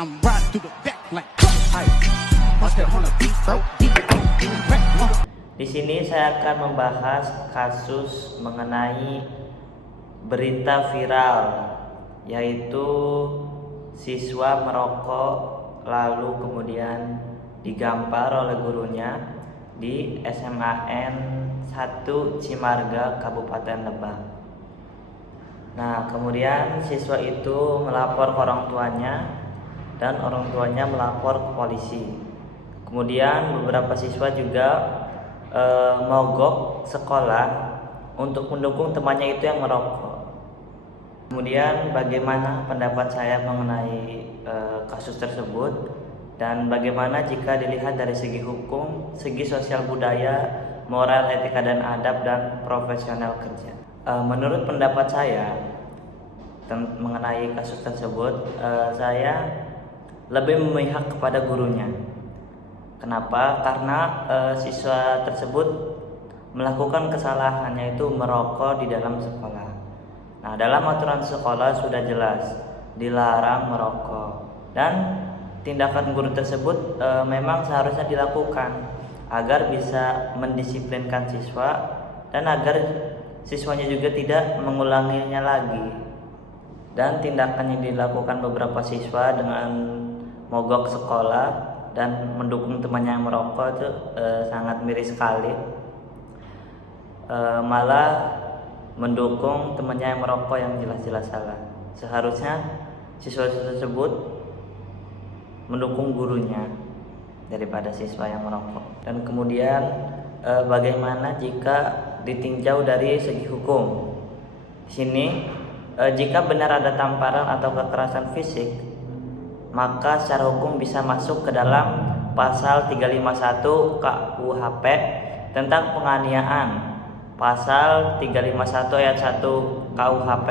I'm riding through the back like hey, watch that on the beat, bro. Di sini saya akan membahas kasus mengenai berita viral, yaitu siswa merokok lalu kemudian digampar oleh gurunya di SMAN 1 Cimarga, Kabupaten Lebak. Nah, kemudian siswa itu melapor ke orang tuanya dan orang tuanya melapor ke polisi. Kemudian beberapa siswa juga mogok sekolah untuk mendukung temannya itu yang merokok. Kemudian bagaimana pendapat saya mengenai kasus tersebut, dan bagaimana jika dilihat dari segi hukum, segi sosial budaya, moral, etika dan adab, dan profesional kerja. Menurut pendapat saya mengenai kasus tersebut, saya lebih memihak kepada gurunya. Kenapa? Karena siswa tersebut melakukan kesalahannya itu merokok di dalam sekolah. Nah, dalam aturan sekolah sudah jelas dilarang merokok, dan tindakan guru tersebut memang seharusnya dilakukan agar bisa mendisiplinkan siswa dan agar siswanya juga tidak mengulanginya lagi. Dan tindakan yang dilakukan beberapa siswa dengan mogok sekolah dan mendukung temannya yang merokok itu sangat miris sekali. Malah mendukung temannya yang merokok yang jelas-jelas salah. Seharusnya siswa tersebut mendukung gurunya daripada siswa yang merokok. Dan kemudian bagaimana jika ditinjau dari segi hukum? Di sini jika benar ada tamparan atau kekerasan fisik, maka secara hukum bisa masuk ke dalam pasal 351 KUHP tentang penganiayaan. Pasal 351 ayat 1 KUHP,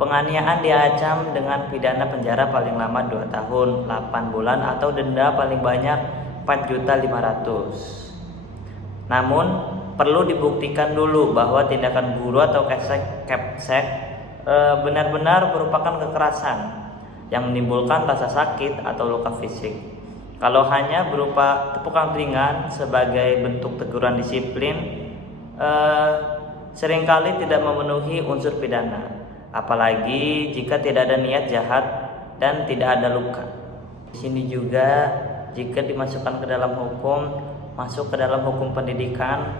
penganiayaan diancam dengan pidana penjara paling lama 2 tahun 8 bulan atau denda paling banyak 4.500.000. Namun perlu dibuktikan dulu bahwa tindakan guru atau kepsek benar-benar merupakan kekerasan yang menimbulkan rasa sakit atau luka fisik. Kalau hanya berupa tepukan ringan sebagai bentuk teguran disiplin, seringkali tidak memenuhi unsur pidana, apalagi jika tidak ada niat jahat dan tidak ada luka. Di sini juga jika dimasukkan ke dalam hukum, masuk ke dalam hukum pendidikan,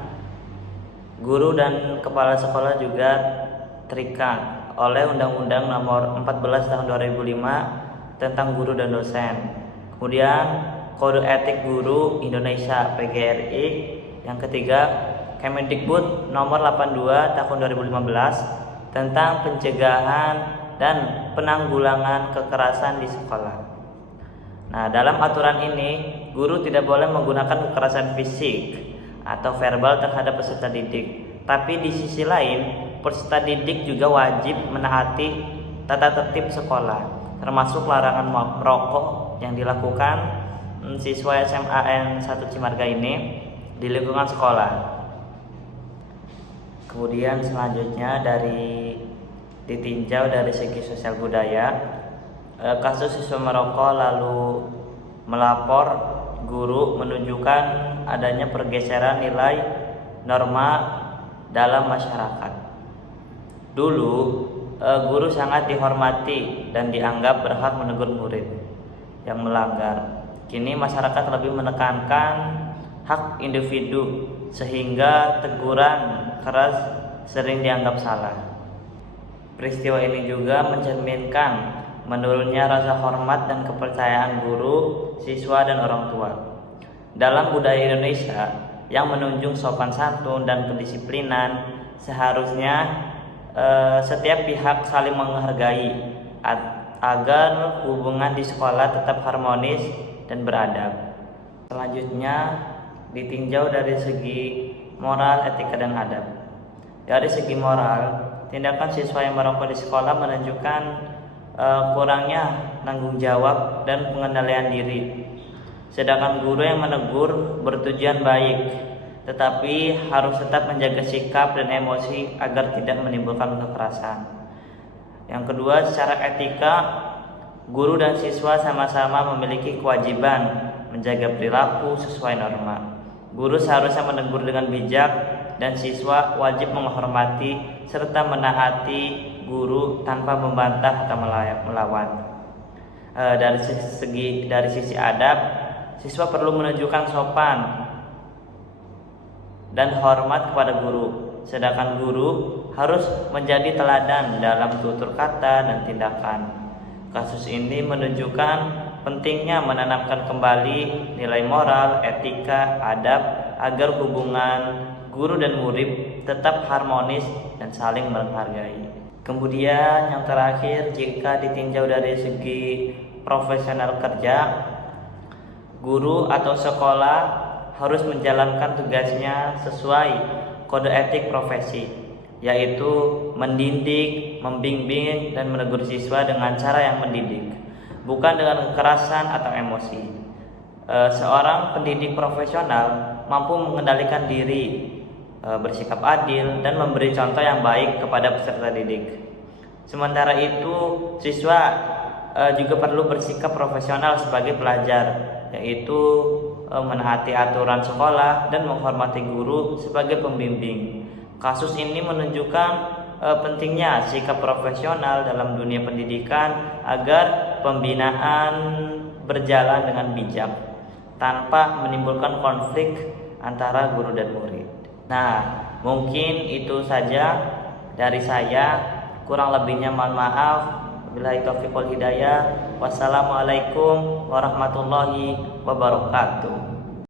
guru dan kepala sekolah juga terikat oleh Undang-Undang Nomor 14 Tahun 2005 tentang guru dan dosen. Kemudian Kode Etik Guru Indonesia PGRI. Yang ketiga, Kemendikbud Nomor 82 Tahun 2015 tentang pencegahan dan penanggulangan kekerasan di sekolah. Nah, dalam aturan ini, guru tidak boleh menggunakan kekerasan fisik atau verbal terhadap peserta didik. Tapi di sisi lain, peserta didik juga wajib menaati tata tertib sekolah, termasuk larangan merokok yang dilakukan siswa SMAN 1 Cimarga ini di lingkungan sekolah. Kemudian selanjutnya ditinjau dari segi sosial budaya, kasus siswa merokok lalu melapor guru menunjukkan adanya pergeseran nilai norma dalam masyarakat. Dulu guru sangat dihormati dan dianggap berhak menegur murid yang melanggar. Kini masyarakat lebih menekankan hak individu sehingga teguran keras sering dianggap salah. Peristiwa ini juga mencerminkan menurunnya rasa hormat dan kepercayaan guru, siswa dan orang tua. Dalam budaya Indonesia yang menunjung sopan santun dan kedisiplinan, seharusnya setiap pihak saling menghargai agar hubungan di sekolah tetap harmonis dan beradab. Selanjutnya ditinjau dari segi moral, etika dan adab. Dari segi moral, tindakan siswa yang merokok di sekolah menunjukkan kurangnya tanggung jawab dan pengendalian diri. Sedangkan guru yang menegur bertujuan baik, tetapi harus tetap menjaga sikap dan emosi agar tidak menimbulkan kekerasan. Yang kedua, secara etika, Guru dan siswa sama-sama memiliki kewajiban menjaga perilaku sesuai norma. Guru seharusnya menegur dengan bijak dan siswa wajib menghormati serta menaati guru tanpa membantah atau melawan. Dari sisi adab, siswa perlu menunjukkan sopan dan hormat kepada guru, sedangkan guru harus menjadi teladan dalam tutur kata dan tindakan. Kasus ini menunjukkan pentingnya menanamkan kembali nilai moral, etika, adab agar hubungan guru dan murid tetap harmonis dan saling menghargai. Kemudian yang terakhir, jika ditinjau dari segi profesional kerja, guru atau sekolah harus menjalankan tugasnya sesuai kode etik profesi, yaitu mendidik, membimbing, dan menegur siswa dengan cara yang mendidik, bukan dengan kekerasan atau emosi. Seorang pendidik profesional mampu mengendalikan diri, bersikap adil, dan memberi contoh yang baik kepada peserta didik. Sementara itu, siswa juga perlu bersikap profesional sebagai pelajar, yaitu menaati aturan sekolah dan menghormati guru sebagai pembimbing. Kasus ini menunjukkan pentingnya sikap profesional dalam dunia pendidikan agar pembinaan berjalan dengan bijak tanpa menimbulkan konflik antara guru dan murid. Nah, mungkin itu saja dari saya. Kurang lebihnya mohon maaf. Wabillahi taufiq wal hidayah. Wassalamualaikum warahmatullahi wabarakatuh.